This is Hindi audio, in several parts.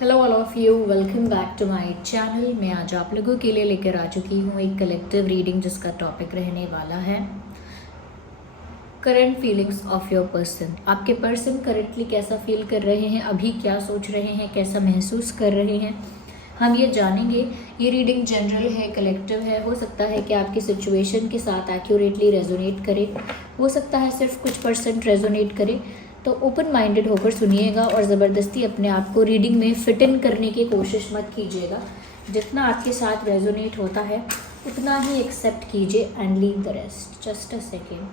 Hello all of you, welcome back to my channel. मैं आज आप लोगों के लिए लेकर आ चुकी हूँ एक कलेक्टिव रीडिंग जिसका टॉपिक रहने वाला है current feelings of your person. आपके पर्सन करंटली कैसा फील कर रहे हैं, अभी क्या सोच रहे हैं, कैसा महसूस कर रहे हैं, हम ये जानेंगे। ये रीडिंग जनरल है, कलेक्टिव है। हो सकता है कि आपकी सिचुएशन के साथ एक्यूरेटली रेजोनेट करे, हो सकता है सिर्फ कुछ % रेजोनेट करे। तो ओपन माइंडेड होकर सुनिएगा और ज़बरदस्ती अपने आप को रीडिंग में फिट इन करने की कोशिश मत कीजिएगा। जितना आपके साथ रेजोनेट होता है उतना ही एक्सेप्ट कीजिए and leave the rest. Just a second.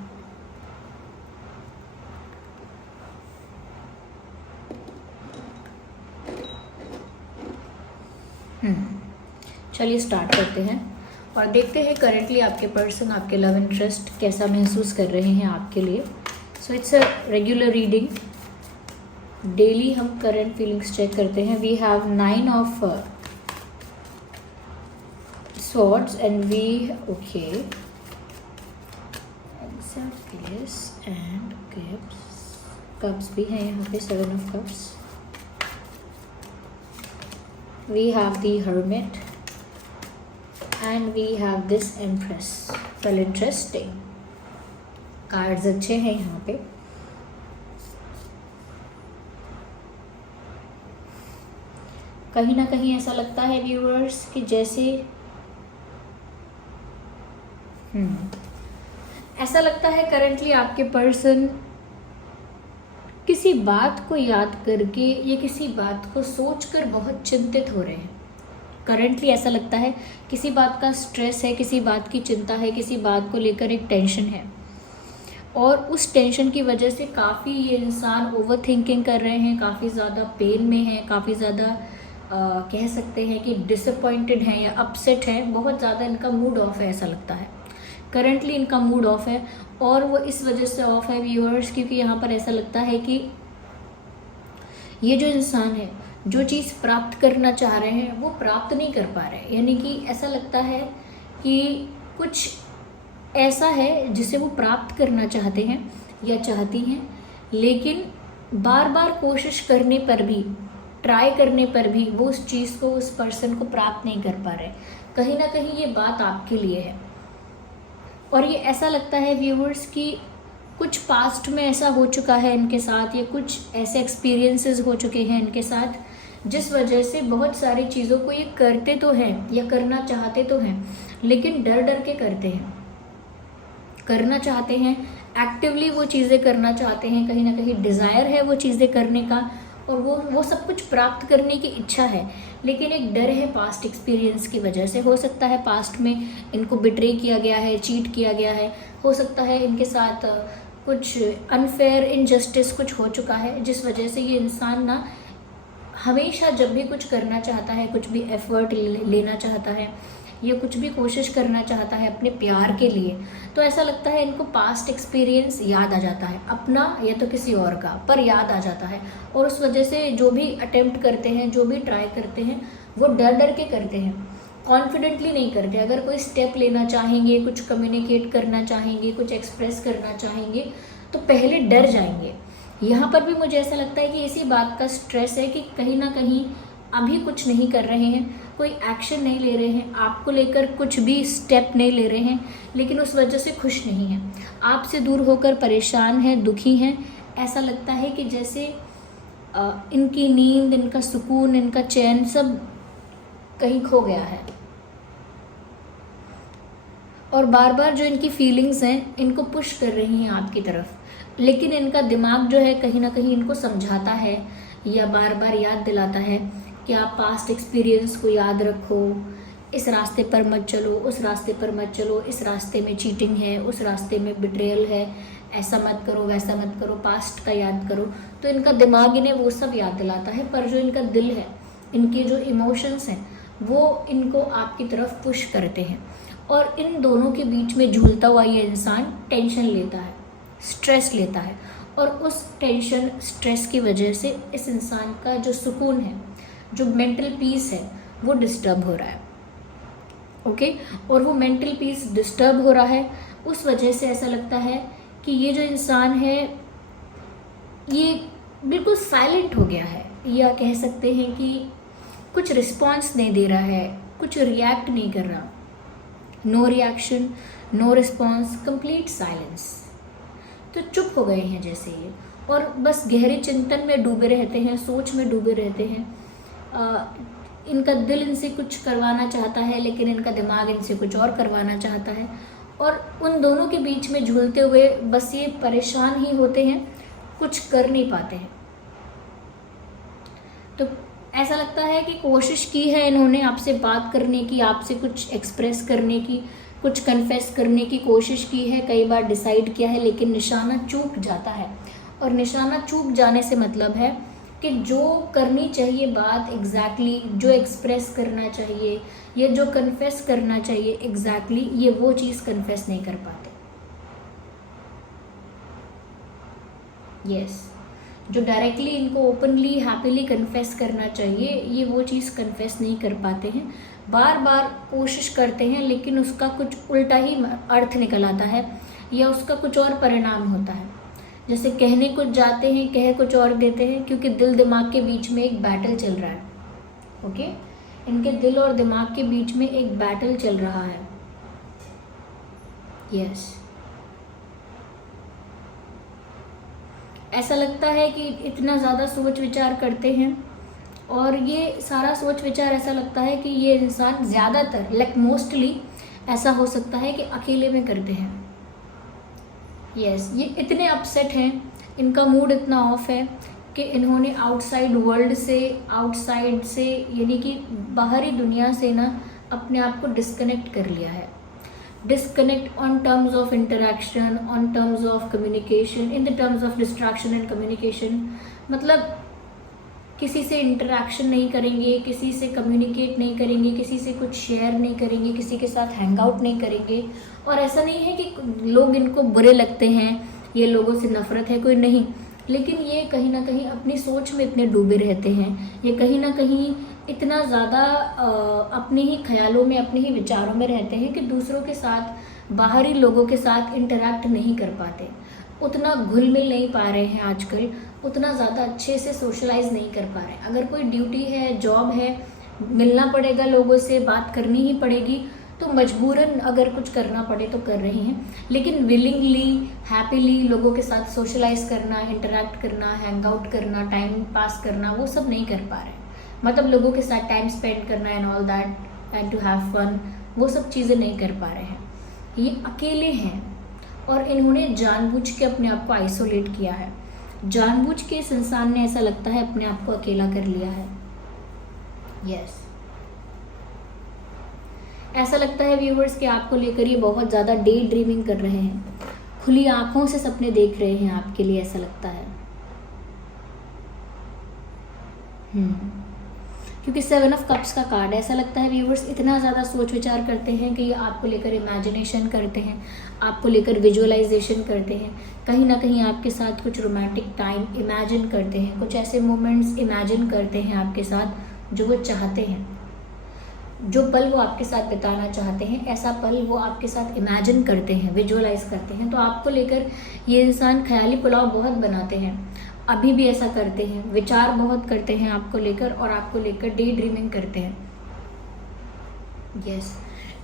चलिए स्टार्ट करते हैं और देखते हैं करेंटली आपके पर्सन, आपके लव इंटरेस्ट कैसा महसूस कर रहे हैं आपके लिए। So it's a regular reading. Daily हम करंट फीलिंग्स चेक करते हैं। We have 9 of swords and we okay Exarchus and cups भी हैं यहाँ पे। 7 of cups। we have the hermit and we have this empress। well interesting, cards अच्छे हैं यहाँ पे। कहीं ना कहीं ऐसा लगता है व्यूअर्स कि जैसे ऐसा लगता है करंटली आपके पर्सन किसी बात को याद करके या किसी बात को सोचकर बहुत चिंतित हो रहे हैं। करंटली ऐसा लगता है किसी बात का स्ट्रेस है, किसी बात की चिंता है, किसी बात को लेकर एक टेंशन है और उस टेंशन की वजह से काफ़ी ये इंसान ओवर थिंकिंग कर रहे हैं, काफ़ी ज़्यादा पेन में हैं, काफ़ी ज़्यादा कह सकते हैं कि डिसअपॉइंटेड हैं या अपसेट हैं। बहुत ज़्यादा इनका मूड ऑफ है, ऐसा लगता है करंटली इनका मूड ऑफ है। और वो इस वजह से ऑफ है व्यूअर्स क्योंकि यहाँ पर ऐसा लगता है कि ये जो इंसान है जो चीज़ प्राप्त करना चाह रहे हैं वो प्राप्त नहीं कर पा रहे। यानी कि ऐसा लगता है कि कुछ ऐसा है जिसे वो प्राप्त करना चाहते हैं या चाहती हैं, लेकिन बार बार कोशिश करने पर भी, ट्राई करने पर भी वो उस चीज़ को, उस पर्सन को प्राप्त नहीं कर पा रहे। कहीं ना कहीं ये बात आपके लिए है और ये ऐसा लगता है व्यूअर्स कि कुछ पास्ट में ऐसा हो चुका है इनके साथ या कुछ ऐसे एक्सपीरियंसेस हो चुके हैं इनके साथ जिस वजह से बहुत सारी चीज़ों को ये करते तो हैं या करना चाहते तो हैं, लेकिन डर डर के करते हैं। करना चाहते हैं, एक्टिवली वो चीज़ें करना चाहते हैं, कहीं ना कहीं डिज़ायर है वो चीज़ें करने का और वो सब कुछ प्राप्त करने की इच्छा है, लेकिन एक डर है पास्ट एक्सपीरियंस की वजह से। हो सकता है पास्ट में इनको बिट्रे किया गया है, चीट किया गया है, हो सकता है इनके साथ कुछ अनफेयर इनजस्टिस कुछ हो चुका है जिस वजह से ये इंसान ना हमेशा जब भी कुछ करना चाहता है, कुछ भी एफर्ट लेना चाहता है या कुछ भी कोशिश करना चाहता है अपने प्यार के लिए, तो ऐसा लगता है इनको पास्ट एक्सपीरियंस याद आ जाता है, अपना या तो किसी और का, पर याद आ जाता है। और उस वजह से जो भी अटेम्प्ट करते हैं, जो भी ट्राई करते हैं, वो डर डर के करते हैं, कॉन्फिडेंटली नहीं करते। अगर कोई स्टेप लेना चाहेंगे, कुछ कम्युनिकेट करना चाहेंगे, कुछ एक्सप्रेस करना चाहेंगे तो पहले डर जाएंगे। यहाँ पर भी मुझे ऐसा लगता है कि इसी बात का स्ट्रेस है कि कहीं ना कहीं अभी कुछ नहीं कर रहे हैं, कोई एक्शन नहीं ले रहे हैं, आपको लेकर कुछ भी स्टेप नहीं ले रहे हैं, लेकिन उस वजह से खुश नहीं हैं, आपसे दूर होकर परेशान हैं, दुखी हैं। ऐसा लगता है कि जैसे इनकी नींद, इनका सुकून, इनका चैन सब कहीं खो गया है और बार बार जो इनकी फीलिंग्स हैं इनको पुश कर रही हैं आपकी तरफ, लेकिन इनका दिमाग जो है कहीं ना कहीं इनको समझाता है या बार बार याद दिलाता है कि आप पास्ट एक्सपीरियंस को याद रखो, इस रास्ते पर मत चलो, उस रास्ते पर मत चलो, इस रास्ते में चीटिंग है, उस रास्ते में बिट्रेयल है, ऐसा मत करो, वैसा मत करो, पास्ट का याद करो। तो इनका दिमाग इन्हें वो सब याद दिलाता है, पर जो इनका दिल है, इनके जो इमोशंस हैं वो इनको आपकी तरफ पुश करते हैं और इन दोनों के बीच में झूलता हुआ ये इंसान टेंशन लेता है, स्ट्रेस लेता है और उस टेंशन स्ट्रेस की वजह से इस इंसान का जो सुकून है, जो मेंटल पीस है, वो डिस्टर्ब हो रहा है। ओके और वो मेंटल पीस डिस्टर्ब हो रहा है, उस वजह से ऐसा लगता है कि ये जो इंसान है ये बिल्कुल साइलेंट हो गया है, या कह सकते हैं कि कुछ रिस्पॉन्स नहीं दे रहा है, कुछ रिएक्ट नहीं कर रहा। No reaction, no response, complete silence. तो चुप हो गए हैं जैसे ये, और बस गहरे चिंतन में डूबे रहते हैं, सोच में डूबे रहते हैं। इनका दिल इनसे कुछ करवाना चाहता है, लेकिन इनका दिमाग इनसे कुछ और करवाना चाहता है, और उन दोनों के बीच में झूलते हुए बस ये परेशान ही होते हैं, कुछ कर नहीं पाते हैं। तो ऐसा लगता है कि कोशिश की है इन्होंने आपसे बात करने की, आपसे कुछ एक्सप्रेस करने की, कुछ कन्फेस करने की कोशिश की है, कई बार डिसाइड किया है, लेकिन निशाना चूक जाता है। और निशाना चूक जाने से मतलब है कि जो करनी चाहिए बात एग्जैक्टली, जो एक्सप्रेस करना चाहिए, ये जो कन्फेस करना चाहिए एग्जैक्टली, ये वो चीज़ कन्फेस नहीं कर पाते। यस, जो डायरेक्टली इनको ओपनली हैप्पीली कन्फेस करना चाहिए, ये वो चीज़ कन्फेस नहीं कर पाते हैं। बार बार कोशिश करते हैं, लेकिन उसका कुछ उल्टा ही अर्थ निकल आता है, या उसका कुछ और परिणाम होता है। जैसे कहने कुछ जाते हैं, कह कुछ और देते हैं, क्योंकि दिल दिमाग के बीच में एक बैटल चल रहा है। ओके, इनके दिल और दिमाग के बीच में एक बैटल चल रहा है। यस, ऐसा लगता है कि इतना ज़्यादा सोच विचार करते हैं, और ये सारा सोच विचार ऐसा लगता है कि ये इंसान ज़्यादातर, लाइक मोस्टली ऐसा हो सकता है कि अकेले में करते हैं। यस, ये इतने अपसेट हैं, इनका मूड इतना ऑफ है कि इन्होंने आउटसाइड वर्ल्ड से, आउटसाइड से यानी कि बाहरी दुनिया से ना अपने आप को डिस्कनेक्ट कर लिया है। Disconnect on terms of interaction, on terms of communication, in the terms of distraction and communication. मतलब किसी से इंटरेक्शन नहीं करेंगे, किसी से कम्युनिकेट नहीं करेंगे, किसी से कुछ शेयर नहीं करेंगे, किसी के साथ हैंग आउट नहीं करेंगे। और ऐसा नहीं है कि लोग इनको बुरे लगते हैं, ये लोगों से नफरत है, कोई नहीं, लेकिन ये कहीं ना कहीं अपनी सोच में इतने डूबे रहते हैं, ये कहीं ना कहीं इतना ज़्यादा अपने ही ख्यालों में, अपने ही विचारों में रहते हैं कि दूसरों के साथ, बाहरी लोगों के साथ इंटरेक्ट नहीं कर पाते, उतना घुल मिल नहीं पा रहे हैं आजकल, उतना ज़्यादा अच्छे से सोशलाइज नहीं कर पा रहे हैं। अगर कोई ड्यूटी है, जॉब है, मिलना पड़ेगा लोगों से, बात करनी ही पड़ेगी, तो मजबूरन अगर कुछ करना पड़े तो कर रहे हैं, लेकिन विलिंगली, हैप्पीली लोगों के साथ सोशलाइज करना, इंटरेक्ट करना, हैंग आउट करना, टाइम पास करना, वो सब नहीं कर पा रहे हैं। मतलब लोगों के साथ टाइम स्पेंड करना and all that, and to have fun, वो सब चीज़ें नहीं कर पा रहे हैं। ये अकेले हैं, और इन्होंने जानबूझ के अपने आप को आइसोलेट किया है। जानबूझ के इस इंसान ने, ऐसा लगता है, अपने आप को अकेला कर लिया है। यस, ऐसा लगता है व्यूवर्स कि आपको लेकर ये बहुत ज़्यादा डे ड्रीमिंग कर रहे हैं, खुली आंखों से सपने देख रहे हैं आपके लिए, ऐसा लगता है। क्योंकि 7 ऑफ कप्स का कार्ड है। ऐसा लगता है व्यूवर्स इतना ज़्यादा सोच विचार करते हैं कि ये आपको लेकर इमेजिनेशन करते हैं, आपको लेकर विजुअलाइजेशन करते हैं, कहीं ना कहीं आपके साथ कुछ रोमांटिक टाइम इमेजिन करते हैं, कुछ ऐसे मोमेंट्स इमेजिन करते हैं आपके साथ जो वो चाहते हैं, जो पल वो आपके साथ बिताना चाहते हैं, ऐसा पल वो आपके साथ इमेजिन करते हैं, विजुअलाइज करते हैं। तो आपको लेकर ये इंसान ख्याली पुलाव बहुत बनाते हैं, अभी भी ऐसा करते हैं, विचार बहुत करते हैं आपको लेकर, और आपको लेकर डे ड्रीमिंग करते हैं। यस,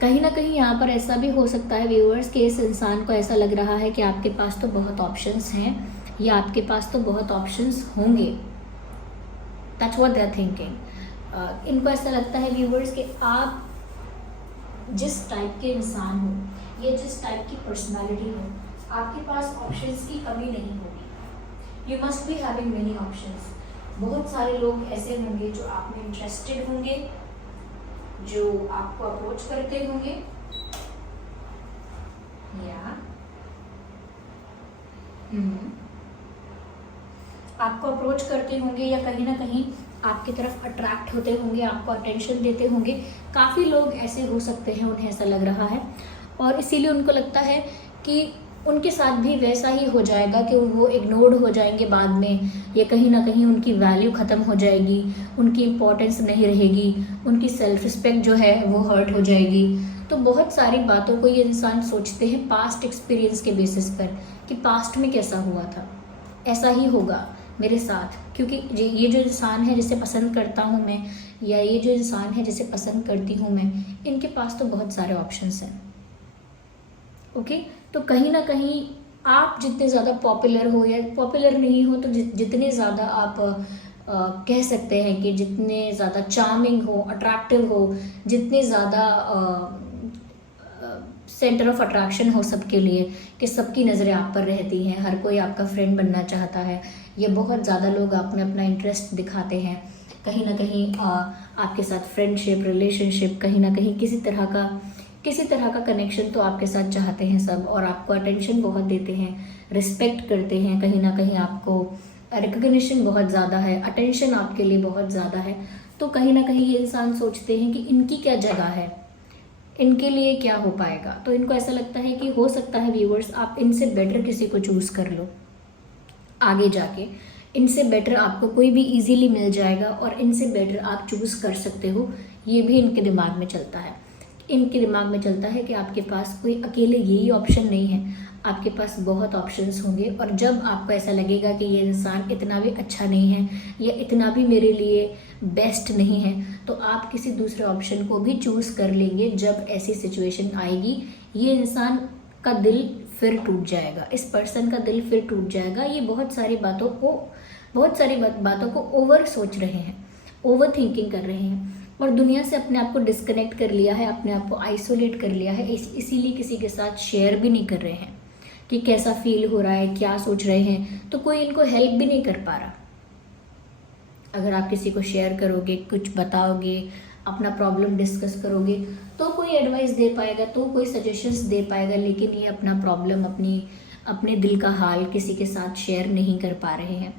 कहीं ना कहीं यहाँ पर ऐसा भी हो सकता है व्यूअर्स कि इस इंसान को ऐसा लग रहा है कि आपके पास तो बहुत ऑप्शंस हैं, या आपके पास तो बहुत ऑप्शंस होंगे। That's what they are thinking. इनको ऐसा लगता है व्यूअर्स कि आप जिस टाइप के इंसान हो, या जिस टाइप की पर्सनालिटी हो, आपके पास ऑप्शंस की कमी नहीं होगी। You must be having many options. बहुत सारे लोग ऐसे होंगे जो आप में इंटरेस्टेड होंगे, जो आपको अप्रोच करते होंगे, या आपको अप्रोच करते होंगे, या कहीं ना कहीं आपकी तरफ अट्रैक्ट होते होंगे, आपको अटेंशन देते होंगे। काफ़ी लोग ऐसे हो सकते हैं, उन्हें ऐसा लग रहा है, और इसीलिए उनको लगता है कि उनके साथ भी वैसा ही हो जाएगा कि वो इग्नोर्ड हो जाएंगे बाद में, या कहीं ना कहीं उनकी वैल्यू ख़त्म हो जाएगी, उनकी इम्पोर्टेंस नहीं रहेगी, उनकी सेल्फ रिस्पेक्ट जो है वो हर्ट हो जाएगी। तो बहुत सारी बातों को ये इंसान सोचते हैं पास्ट एक्सपीरियंस के बेसिस पर, कि पास्ट में कैसा हुआ था, ऐसा ही होगा, मेरे साथ, क्योंकि ये जो इंसान है जिसे पसंद करता हूँ मैं, या ये जो इंसान है जिसे पसंद करती हूँ मैं, इनके पास तो बहुत सारे ऑप्शंस हैं। ओके, तो कहीं ना कहीं आप जितने ज़्यादा पॉपुलर हो या पॉपुलर नहीं हो, तो जितने ज़्यादा आप कह सकते हैं कि जितने ज़्यादा चार्मिंग हो, अट्रैक्टिव हो, जितने ज़्यादा सेंटर ऑफ अट्रैक्शन हो सबके लिए, कि सबकी नज़रें आप पर रहती हैं, हर कोई आपका फ्रेंड बनना चाहता है, ये बहुत ज़्यादा लोग आप में अपना इंटरेस्ट दिखाते हैं, कहीं ना कहीं आपके साथ फ्रेंडशिप, रिलेशनशिप, कहीं ना कहीं किसी तरह का कनेक्शन तो आपके साथ चाहते हैं सब, और आपको अटेंशन बहुत देते हैं, रिस्पेक्ट करते हैं, कहीं ना कहीं आपको रिकग्निशन बहुत ज़्यादा है, अटेंशन आपके लिए बहुत ज़्यादा है। तो कहीं ना कहीं ये इंसान सोचते हैं कि इनकी क्या जगह है, इनके लिए क्या हो पाएगा। तो इनको ऐसा लगता है कि हो सकता है व्यूअर्स, आप इनसे बेटर किसी को चूज़ कर लो आगे जाके, इनसे बेटर आपको कोई भी इजीली मिल जाएगा, और इनसे बेटर आप चूज़ कर सकते हो। ये भी इनके दिमाग में चलता है। इनके दिमाग में चलता है कि आपके पास कोई अकेले यही ऑप्शन नहीं है, आपके पास बहुत ऑप्शंस होंगे, और जब आपको ऐसा लगेगा कि ये इंसान इतना भी अच्छा नहीं है या इतना भी मेरे लिए बेस्ट नहीं है, तो आप किसी दूसरे ऑप्शन को भी चूज़ कर लेंगे। जब ऐसी सिचुएशन आएगी, ये इंसान का दिल फिर टूट जाएगा, इस पर्सन का दिल फिर टूट जाएगा। ये बहुत सारी बातों को ओवर सोच रहे हैं, ओवर थिंकिंग कर रहे हैं, और दुनिया से अपने आप को डिस्कनेक्ट कर लिया है, अपने आप को आइसोलेट कर लिया है, इसीलिए किसी के साथ शेयर भी नहीं कर रहे हैं कि कैसा फील हो रहा है, क्या सोच रहे हैं, तो कोई इनको हेल्प भी नहीं कर पा रहा। अगर आप किसी को शेयर करोगे, कुछ बताओगे, अपना प्रॉब्लम डिस्कस करोगे, तो कोई एडवाइस दे पाएगा, तो कोई सजेशंस दे पाएगा, लेकिन ये अपना प्रॉब्लम, अपने दिल का हाल किसी के साथ शेयर नहीं कर पा रहे हैं।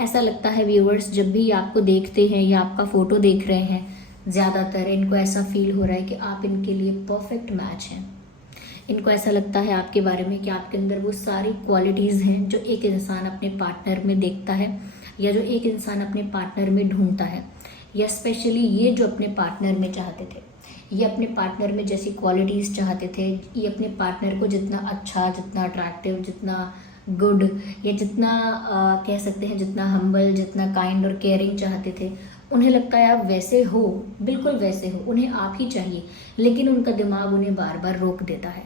ऐसा लगता है व्यूअर्स, जब भी आपको देखते हैं या आपका फ़ोटो देख रहे हैं, ज़्यादातर इनको ऐसा फील हो रहा है कि आप इनके लिए परफेक्ट मैच हैं। इनको ऐसा लगता है आपके बारे में कि आपके अंदर वो सारी क्वालिटीज़ हैं जो एक इंसान अपने पार्टनर में देखता है, या जो एक इंसान अपने पार्टनर में ढूंढता है, या स्पेशली ये जो अपने पार्टनर में चाहते थे, ये अपने पार्टनर में जैसी क्वालिटीज़ चाहते थे, ये अपने पार्टनर को जितना अच्छा, जितना अट्रैक्टिव, जितना गुड, या जितना कह सकते हैं जितना हम्बल, जितना काइंड और केयरिंग चाहते थे, उन्हें लगता है आप वैसे हो, बिल्कुल वैसे हो, उन्हें आप ही चाहिए। लेकिन उनका दिमाग उन्हें बार बार रोक देता है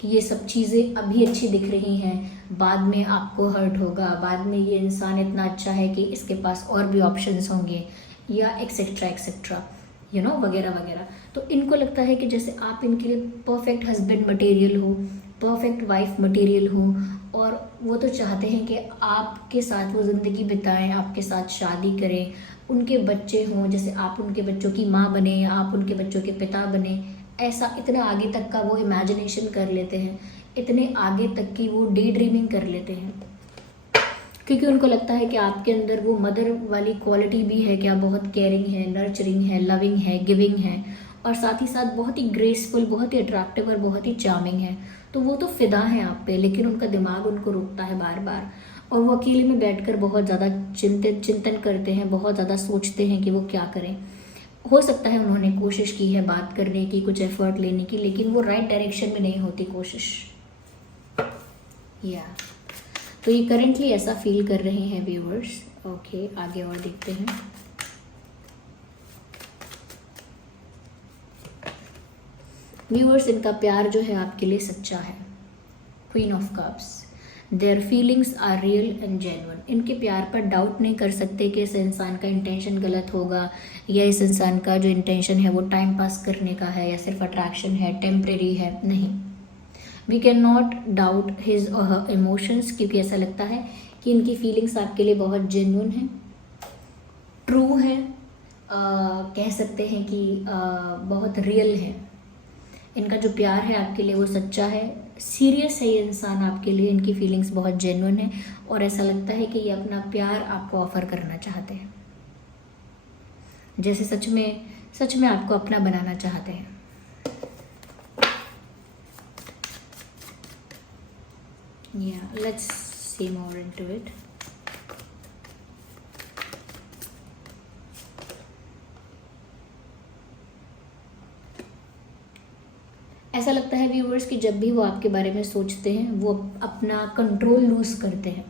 कि ये सब चीज़ें अभी अच्छी दिख रही हैं, बाद में आपको हर्ट होगा, बाद में ये इंसान इतना अच्छा है कि इसके पास और भी ऑप्शंस होंगे, या एक्सेट्रा एक्सेट्रा, वगैरह वगैरह। तो इनको लगता है कि जैसे आप इनके लिए परफेक्ट हस्बैंड मटेरियल हो, परफेक्ट वाइफ मटेरियल हो, और वो तो चाहते हैं कि आपके साथ वो ज़िंदगी बिताएं, आपके साथ शादी करें, उनके बच्चे हों, जैसे आप उनके बच्चों की माँ बने या आप उनके बच्चों के पिता बने। ऐसा इतना आगे तक का वो इमेजिनेशन कर लेते हैं, इतने आगे तक की वो डे ड्रीमिंग कर लेते हैं, क्योंकि उनको लगता है कि आपके अंदर वो मदर वाली क्वालिटी भी है कि आप बहुत केयरिंग है, नर्चरिंग है, लविंग है, गिविंग है, और साथ ही साथ बहुत ही ग्रेसफुल, बहुत ही अट्रैक्टिव और बहुत ही चार्मिंग है। तो वो तो फिदा है आप पे, लेकिन उनका दिमाग उनको रोकता है बार बार, और वो अकेले में बैठकर बहुत ज़्यादा चिंतन करते हैं, बहुत ज़्यादा सोचते हैं कि वो क्या करें। हो सकता है उन्होंने कोशिश की है बात करने की, कुछ एफर्ट लेने की, लेकिन वो राइट डायरेक्शन में नहीं होती कोशिश। या तो ये करंटली ऐसा फील कर रहे हैं व्यूअर्स। ओके, आगे और देखते हैं। व्यूअर्स, इनका प्यार जो है आपके लिए सच्चा है। Queen of cups, their feelings are real and genuine. इनके प्यार पर डाउट नहीं कर सकते कि इस इंसान का इंटेंशन गलत होगा, या इस इंसान का जो इंटेंशन है वो टाइम पास करने का है, या सिर्फ अट्रैक्शन है, टेम्परेरी है। नहीं, we can not doubt his or her emotions, क्योंकि ऐसा लगता है कि इनकी फीलिंग्स आपके लिए बहुत जेन्युइन है, ट्रू है, कह सकते हैं कि बहुत रियल है। इनका जो प्यार है आपके लिए वो सच्चा है, सीरियस है ये इंसान आपके लिए, इनकी फीलिंग्स बहुत जेन्युइन है, और ऐसा लगता है कि ये अपना प्यार आपको ऑफर करना चाहते हैं, जैसे सच में आपको अपना बनाना चाहते हैं। Yeah, let's see more into it. ऐसा लगता है व्यूअर्स कि जब भी वो आपके बारे में सोचते हैं, वो अपना कंट्रोल लूज करते हैं।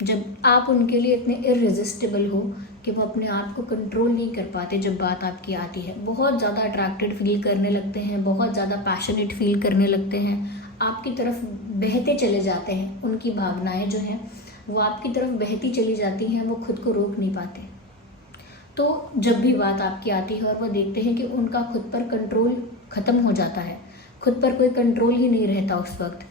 जब आप उनके लिए इतने इररेजिस्टिबल हो कि वो अपने आप को कंट्रोल नहीं कर पाते जब बात आपकी आती है, बहुत ज़्यादा अट्रैक्टेड फील करने लगते हैं, बहुत ज़्यादा पैशनेट फील करने लगते हैं, आपकी तरफ बहते चले जाते हैं, उनकी भावनाएं जो हैं वो आपकी तरफ बहती चली जाती हैं, वो खुद को रोक नहीं पाते। तो जब भी बात आपकी आती है और वो देखते हैं कि उनका खुद पर कंट्रोल ख़त्म हो जाता है, खुद पर कोई कंट्रोल ही नहीं रहता उस वक्त,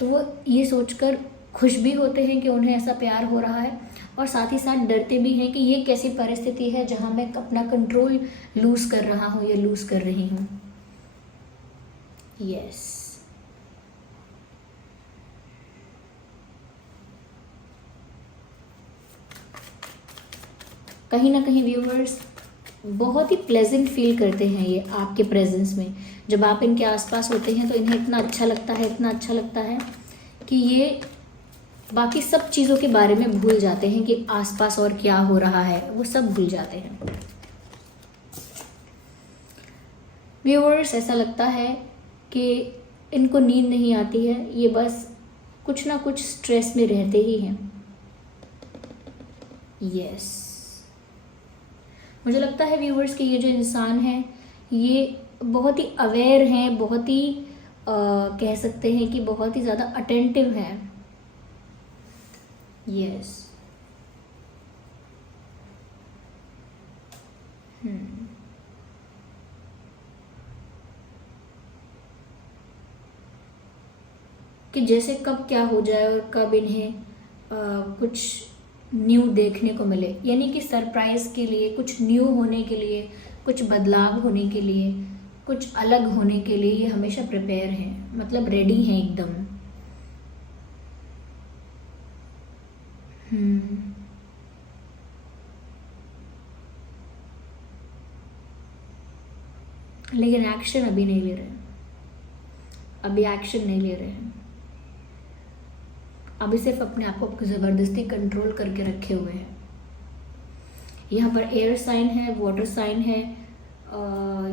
तो वो ये सोचकर खुश भी होते हैं कि उन्हें ऐसा प्यार हो रहा है, और साथ ही साथ डरते भी हैं कि ये कैसी परिस्थिति है जहाँ मैं अपना कंट्रोल लूज़ कर रहा हूँ या लूज़ कर रही हूँ। यस, कहीं ना कहीं व्यूवर्स बहुत ही प्लेजेंट फील करते हैं ये आपके प्रेजेंस में। जब आप इनके आसपास होते हैं तो इन्हें इतना अच्छा लगता है, इतना अच्छा लगता है कि ये बाकी सब चीज़ों के बारे में भूल जाते हैं कि आसपास और क्या हो रहा है, वो सब भूल जाते हैं। व्यूअर्स, ऐसा लगता है कि इनको नींद नहीं आती है, ये बस कुछ ना कुछ स्ट्रेस में रहते ही हैं। यस, मुझे लगता है व्यूअर्स कि ये जो इंसान है ये बहुत ही अवेयर हैं, बहुत ही कह सकते हैं कि बहुत ही ज़्यादा अटेंटिव हैं। यस, कि जैसे कब क्या हो जाए और कब इन्हें कुछ न्यू देखने को मिले, यानी कि सरप्राइज के लिए, कुछ न्यू होने के लिए, कुछ बदलाव होने के लिए, कुछ अलग होने के लिए ये हमेशा प्रिपेयर हैं, मतलब रेडी हैं एकदम। लेकिन एक्शन अभी नहीं ले रहे हैं, अभी एक्शन नहीं ले रहे हैं, अभी सिर्फ अपने आप को ज़बरदस्ती कंट्रोल करके रखे हुए हैं। यहाँ पर एयर साइन है, वाटर साइन है,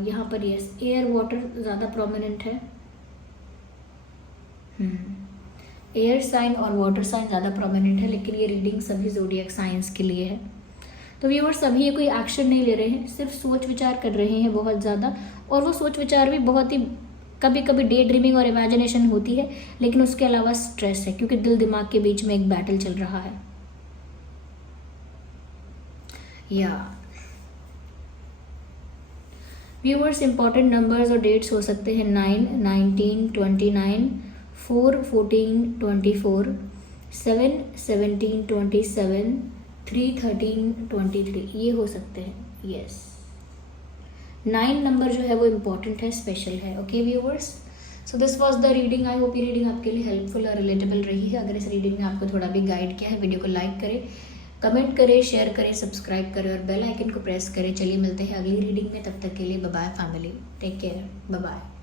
यहाँ पर यस एयर वाटर ज़्यादा प्रोमिनेंट है। एयर साइन और वाटर साइन ज़्यादा प्रोमिनेंट है, लेकिन ये रीडिंग सभी ज़ोडिएक साइंस के लिए है। तो व्यूअर्स, अभी ये कोई एक्शन नहीं ले रहे हैं, सिर्फ सोच विचार कर रहे हैं बहुत ज़्यादा, और वो सोच विचार भी बहुत ही कभी कभी डे ड्रीमिंग और इमेजिनेशन होती है, लेकिन उसके अलावा स्ट्रेस है, क्योंकि दिल दिमाग के बीच में एक बैटल चल रहा है। या व्यूअर्स, इंपॉर्टेंट नंबर्स और डेट्स हो सकते हैं 9, 19, 29, 4, 14, 24, 7, 17, 27, 3, 13, 23, ये हो सकते हैं। यस, 9 नंबर जो है वो इम्पॉर्टेंट है, स्पेशल है। Okay viewers, so this was the reading. I hope ये रीडिंग आपके लिए हेल्पफुल और रिलेटेबल रही है। अगर इस रीडिंग ने आपको थोड़ा भी गाइड किया है, वीडियो को लाइक करें, कमेंट करें, शेयर करें, सब्सक्राइब करें और बेल आइकन को प्रेस करें। चलिए मिलते हैं अगली रीडिंग में, तब तक के लिए bye bye family, take care, bye bye.